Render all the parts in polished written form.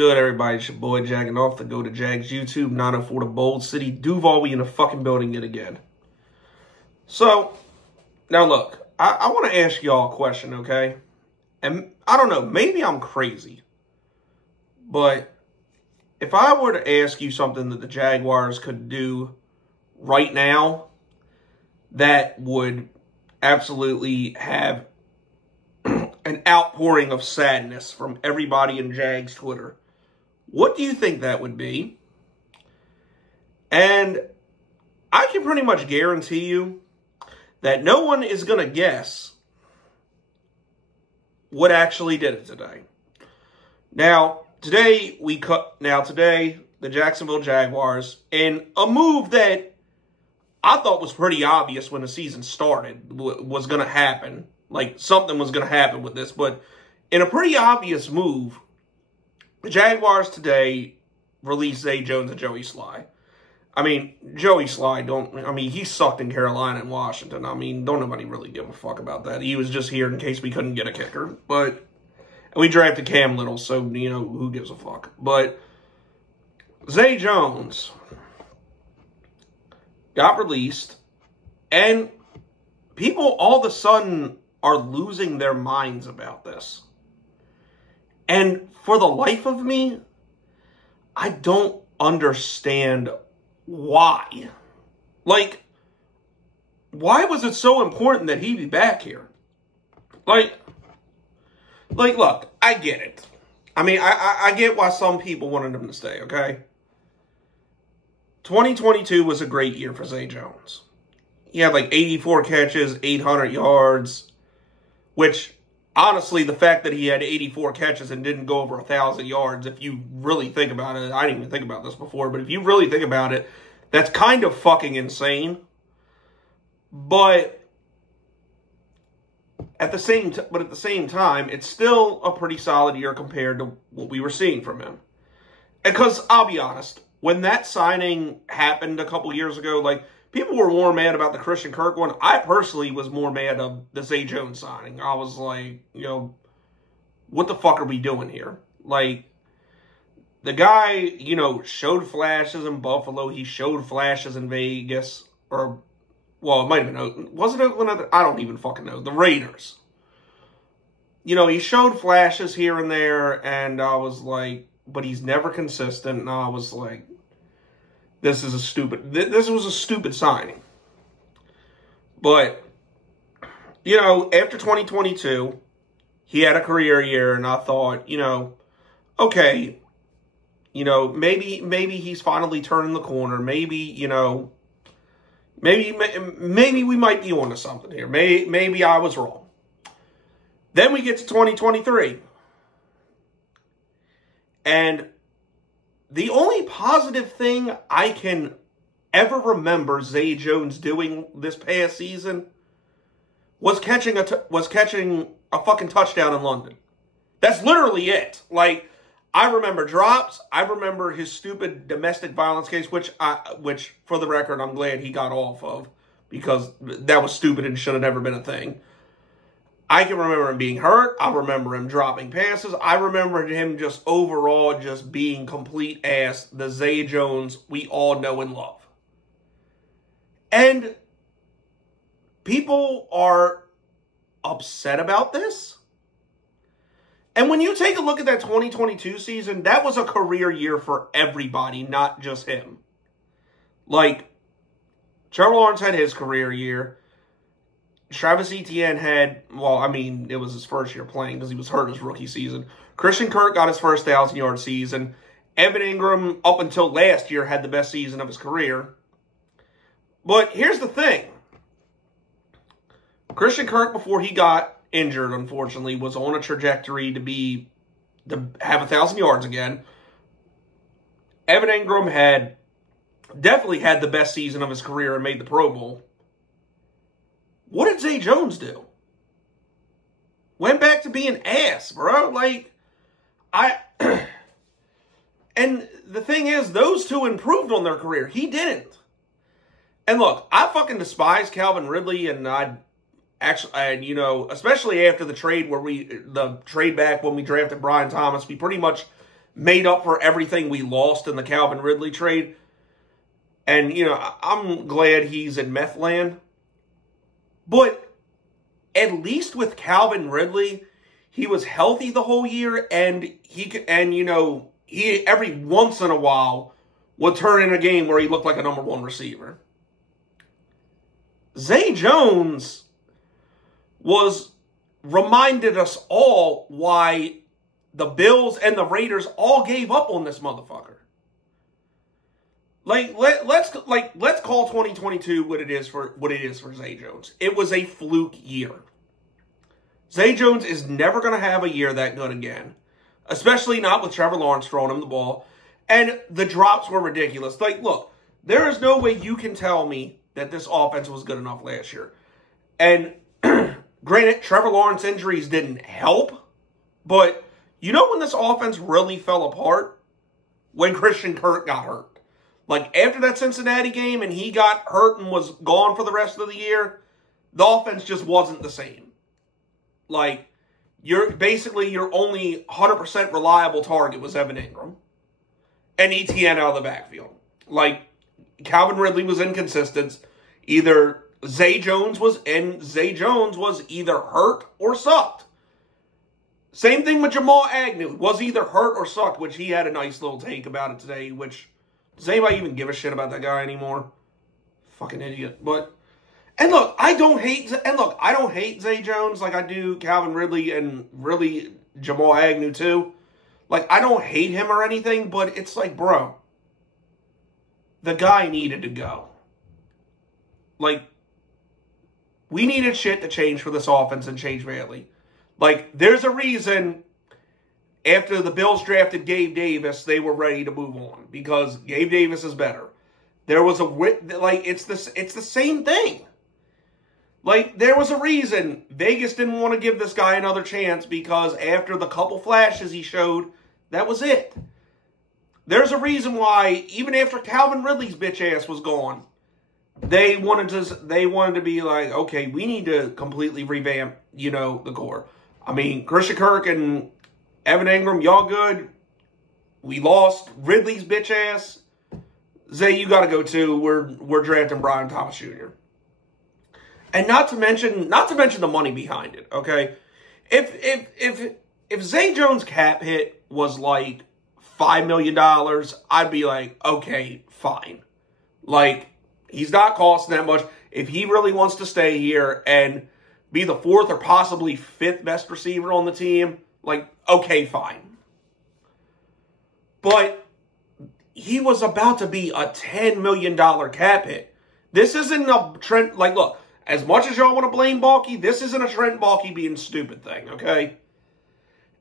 good, everybody? It's your boy Jaginoff, the Go to Jags YouTube, 904 to Bold City, Duval. We in the fucking building yet again. So, now look, I want to ask y'all a question, okay? And I don't know, maybe I'm crazy. But if I were to ask you something that the Jaguars could do right now that would absolutely have an outpouring of sadness from everybody in Jags Twitter, what do you think that would be? And I can pretty much guarantee you that no one is going to guess what actually did it today. Now, today, the Jacksonville Jaguars, in a move that I thought was pretty obvious when the season started, was going to happen. Like, something was going to happen with this. But in a pretty obvious move, the Jaguars today released Zay Jones and Joey Sly. I mean, Joey Sly, he sucked in Carolina and Washington. I mean, don't nobody really give a fuck about that. He was just here in case we couldn't get a kicker. But we drafted Cam Little, so, who gives a fuck? But Zay Jones got released, and people all of a sudden are losing their minds about this. And for the life of me, I don't understand why. Like, why was it so important that he be back here? Like, look, I get it. I mean, I get why some people wanted him to stay, okay? 2022 was a great year for Zay Jones. He had like 84 catches, 800 yards, which, honestly, the fact that he had 84 catches and didn't go over 1,000 yards, if you really think about it, I didn't even think about this before, but if you really think about it, that's kind of fucking insane. But at the same time, it's still a pretty solid year compared to what we were seeing from him. Because I'll be honest, when that signing happened a couple years ago, like, people were more mad about the Christian Kirk one. I personally was more mad of the Zay Jones signing. I was like, what the fuck are we doing here? Like, the guy, showed flashes in Buffalo. He showed flashes in Vegas. Or, well, it might have been, was it Oakland? I don't even fucking know. The Raiders. He showed flashes here and there, and I was like, but he's never consistent. And I was like, this was a stupid signing. But, after 2022, he had a career year, and I thought, okay, maybe he's finally turning the corner. Maybe, maybe we might be onto something here. Maybe I was wrong. Then we get to 2023. And the only positive thing I can ever remember Zay Jones doing this past season was catching a fucking touchdown in London. That's literally it. Like, I remember drops. I remember his stupid domestic violence case, which for the record, I'm glad he got off of, because that was stupid and should have never been a thing. I can remember him being hurt. I remember him dropping passes. I remember him just overall just being complete ass, the Zay Jones we all know and love. And people are upset about this. And when you take a look at that 2022 season, that was a career year for everybody, not just him. Like, Trevor Lawrence had his career year. Travis Etienne had, it was his first year playing because he was hurt his rookie season. Christian Kirk got his first 1,000-yard season. Evan Ingram, up until last year, had the best season of his career. But here's the thing. Christian Kirk, before he got injured, unfortunately, was on a trajectory to have 1,000 yards again. Evan Ingram definitely had the best season of his career and made the Pro Bowl. What did Zay Jones do? Went back to being ass, bro. Like, and the thing is, those two improved on their career. He didn't. And look, I fucking despise Calvin Ridley, and especially after the trade back when we drafted Brian Thomas, we pretty much made up for everything we lost in the Calvin Ridley trade. And, you know, I'm glad he's in meth land. But at least with Calvin Ridley, he was healthy the whole year, and you know, he every once in a while would turn in a game where he looked like a number one receiver. Zay Jones reminded us all why the Bills and the Raiders all gave up on this motherfucker. Like, let's call 2022 what it is for Zay Jones. It was a fluke year. Zay Jones is never going to have a year that good again. Especially not with Trevor Lawrence throwing him the ball. And the drops were ridiculous. Like, look, there is no way you can tell me that this offense was good enough last year. And granted, Trevor Lawrence injuries didn't help. But you know when this offense really fell apart? When Christian Kirk got hurt. Like, after that Cincinnati game and he got hurt and was gone for the rest of the year, the offense just wasn't the same. Like, your only 100% reliable target was Evan Ingram. And ETN out of the backfield. Like, Calvin Ridley was inconsistent. Either Zay Jones was either hurt or sucked. Same thing with Jamal Agnew. Was either hurt or sucked, which he had a nice little take about it today, which... Does anybody even give a shit about that guy anymore? Fucking idiot. But, and look, I don't hate Zay Jones like I do Calvin Ridley and really Jamal Agnew too. Like, I don't hate him or anything, but it's like, bro, the guy needed to go. Like, we needed shit to change for this offense and change badly. Like, there's a reason... After the Bills drafted Gabe Davis, they were ready to move on because Gabe Davis is better. There was it's the same thing. Like, there was a reason Vegas didn't want to give this guy another chance because after the couple flashes he showed, that was it. There's a reason why even after Calvin Ridley's bitch ass was gone, they wanted to be like, okay, we need to completely revamp, you know, the core. I mean, Christian Kirk and Evan Ingram, y'all good. We lost Ridley's bitch ass. Zay, you got to go too. We're drafting Brian Thomas Jr. And not to mention the money behind it. Okay, if Zay Jones' cap hit was like $5 million, I'd be like, okay, fine. Like, he's not costing that much. If he really wants to stay here and be the fourth or possibly fifth best receiver on the team. Like, okay, fine. But he was about to be a $10 million cap hit. This isn't a Trent, like, look, as much as y'all want to blame Balky, this isn't a Trent Balky being stupid thing, okay?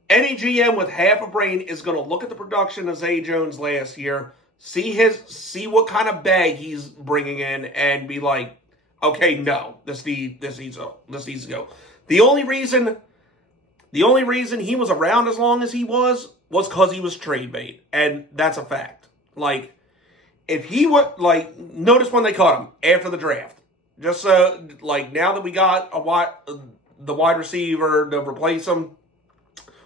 Any GM with half a brain is going to look at the production of Zay Jones last year, see what kind of bag he's bringing in, and be like, okay, no, this needs to go. The only reason he was around as long as he was because he was trade bait. And that's a fact. Like, if he would, like, notice when they cut him after the draft. Just so, like, now that we got the wide receiver to replace him.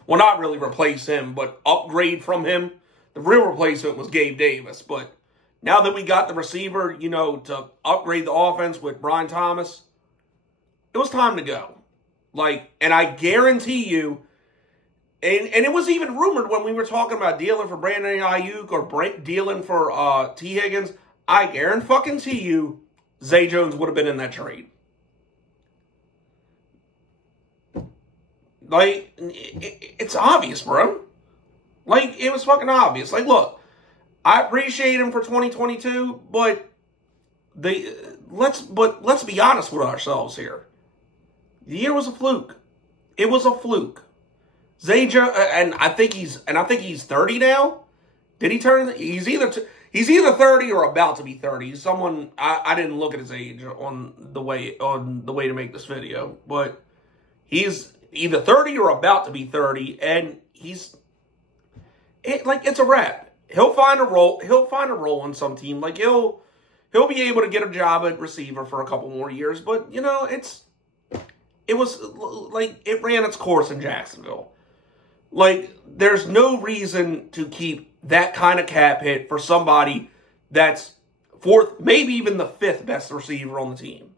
Well, not really replace him, but upgrade from him. The real replacement was Gabe Davis. But now that we got the receiver, you know, to upgrade the offense with Brian Thomas, it was time to go. Like, and I guarantee you, and it was even rumored when we were talking about dealing for Brandon Ayuk or dealing for T. Higgins, I guarantee you, Zay Jones would have been in that trade. Like, it's obvious, bro. Like, it was fucking obvious. Like, look, I appreciate him for 2022, but let's be honest with ourselves here. The year was a fluke. It was a fluke. Zay Jones, and I think he's 30 now. Did he turn? He's either 30 or about to be 30. Someone I didn't look at his age on the way to make this video, but he's either 30 or about to be 30, and it's a wrap. He'll find a role. He'll find a role on some team. Like he'll be able to get a job at receiver for a couple more years. But you know, it was like it ran its course in Jacksonville. Like, there's no reason to keep that kind of cap hit for somebody that's fourth, maybe even the fifth best receiver on the team.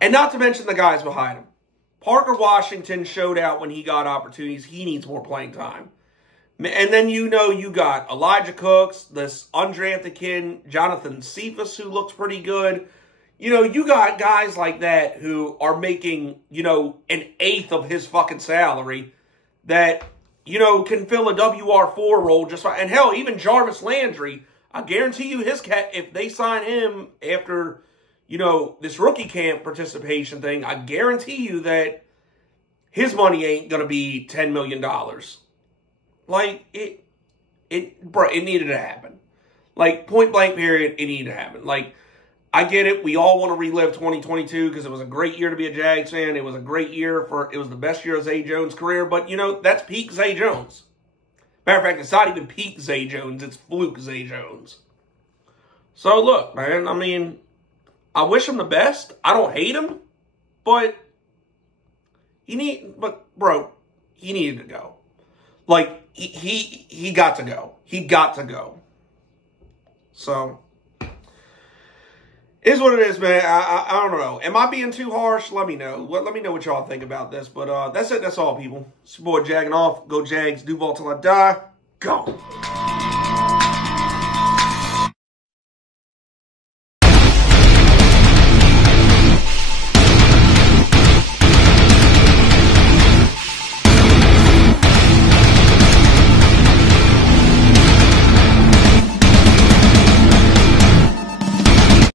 And not to mention the guys behind him. Parker Washington showed out when he got opportunities. He needs more playing time. And then you got Elijah Cooks, this undrafted kid, Jonathan Cephas, who looks pretty good. You got guys like that who are making, an eighth of his fucking salary that, can fill a WR4 role just fine. And hell, even Jarvis Landry, I guarantee you his cat, if they sign him after, this rookie camp participation thing, I guarantee you that his money ain't going to be $10 million. Like, it needed to happen. Like, point blank period, it needed to happen. Like, I get it. We all want to relive 2022 because it was a great year to be a Jags fan. It was a great year it was the best year of Zay Jones' career. But, that's peak Zay Jones. Matter of fact, it's not even peak Zay Jones. It's fluke Zay Jones. So, look, man, I mean, I wish him the best. I don't hate him. But, bro, he needed to go. Like, he got to go. He got to go. So, is what it is, man. I don't know. Am I being too harsh? Let me know. Let me know what y'all think about this. But that's it. That's all, people. It's your boy Jaginoff. Go Jags. Duval till I die. Go.